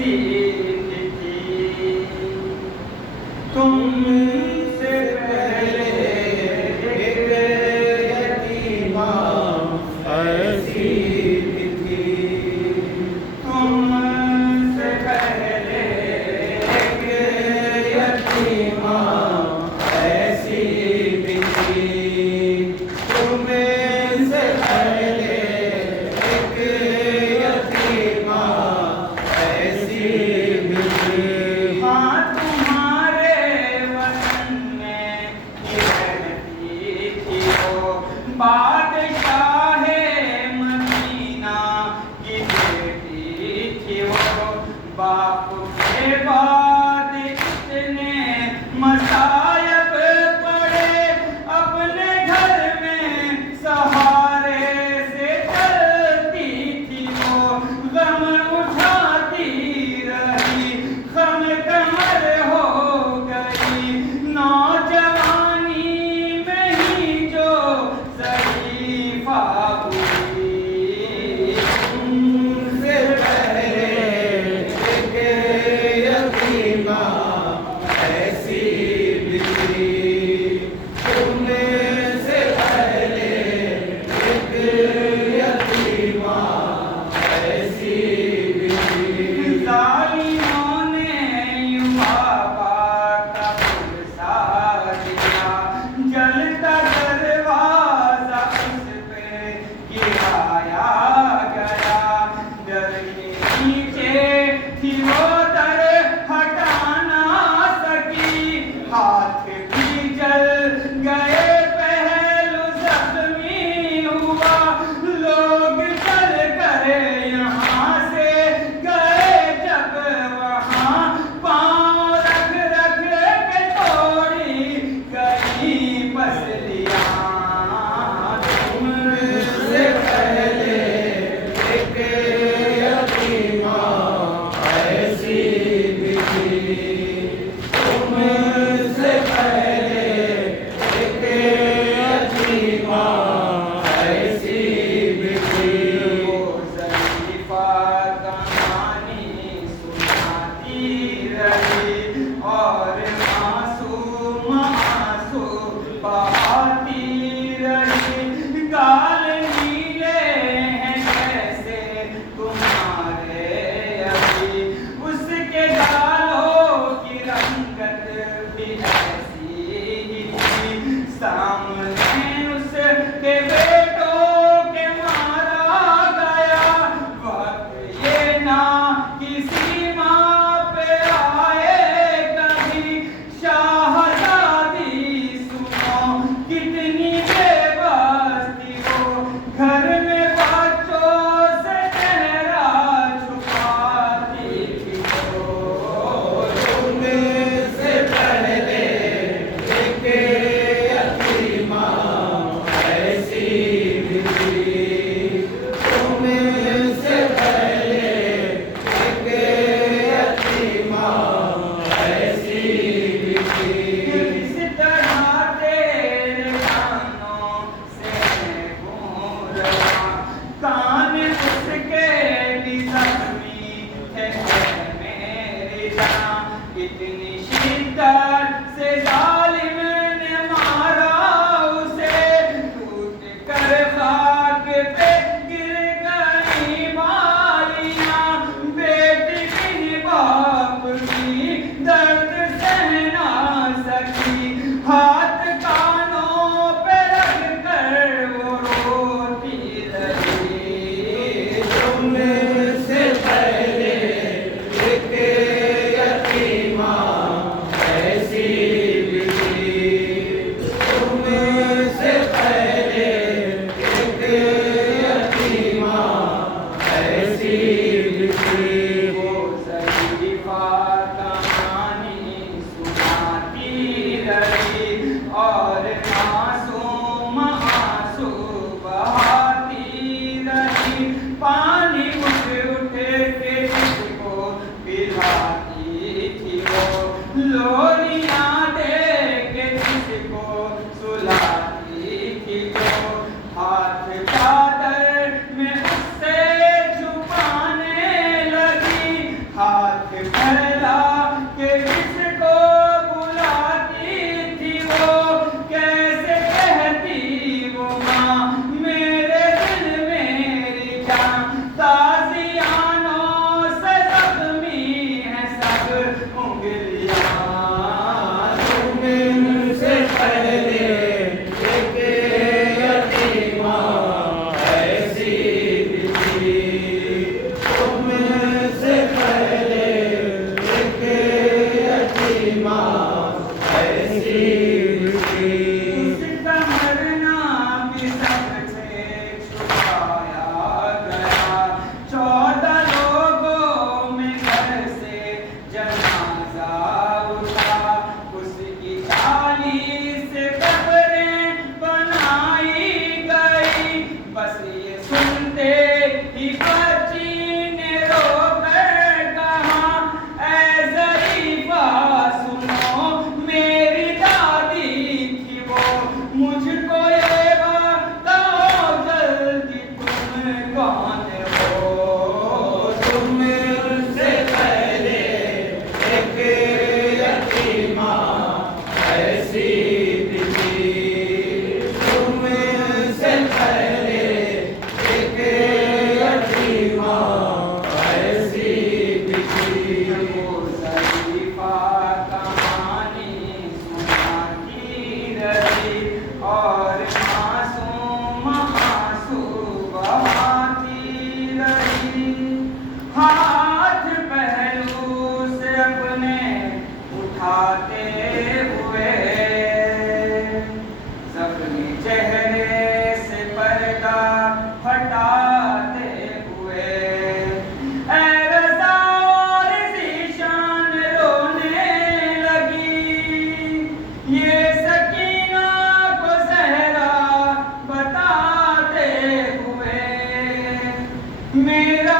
ऐसी थी। तुमसे पहले एक यतीमा ऐसी थी। तुमसे पहले एक यतीमा ऐसी थी। तुमसे पहले एक यतीमा ऐसी थी। हाँ, तुम्हारे वतन में रहती थी वो बादशाहे मदीना की बेटी थी वो। बाप के बाद इतने मसायब पड़े अपने घर में सहारे से चलती थी वो। गम उठाती रही, गम कमर हो गई नौजवानी में ही जो शरीफा हुई। तुमसे पहले एक यतीमा फैला के किसको बुलाती थी वो, कैसे कहती वो माँ मेरे दिल मेरी जान, ताज़ियानों से ज़ख्मी है सब उंगलियाँ। तुमसे पहले एक यतीमा ऐसी भी थी, तुमसे पहले एक यतीमा ऐसी भी थी। उसका मरना भी सबसे छुपाया गया, 14 लोगों में घर से जनाजा उठा, उसकी 40 कब्रें बनाई गई। बस ये सुनते ही बच्ची ने रोकर कहा, ऐ ज़रीफ़ा सुनो मेरी दादी थी वो, मुझको ये बताओ जल्दी तुम कौन हो। तुमसे पहले एक यतीमा ऐसी भी थी, तुमसे पहले एक यतीमा ऐसी भी थी। वो ज़रीफ़ा कहानी सुनाती रही और मासूम आंसू बहाती रही, हाथ पहलू से अपने उठाते हुए, ज़ख्मी चेहरे से पर्दा हटाते हुए, ऐ रज़ा और ज़ीशान रोने लगी। ये सकीना को ज़हरा बताते हुए, मेरा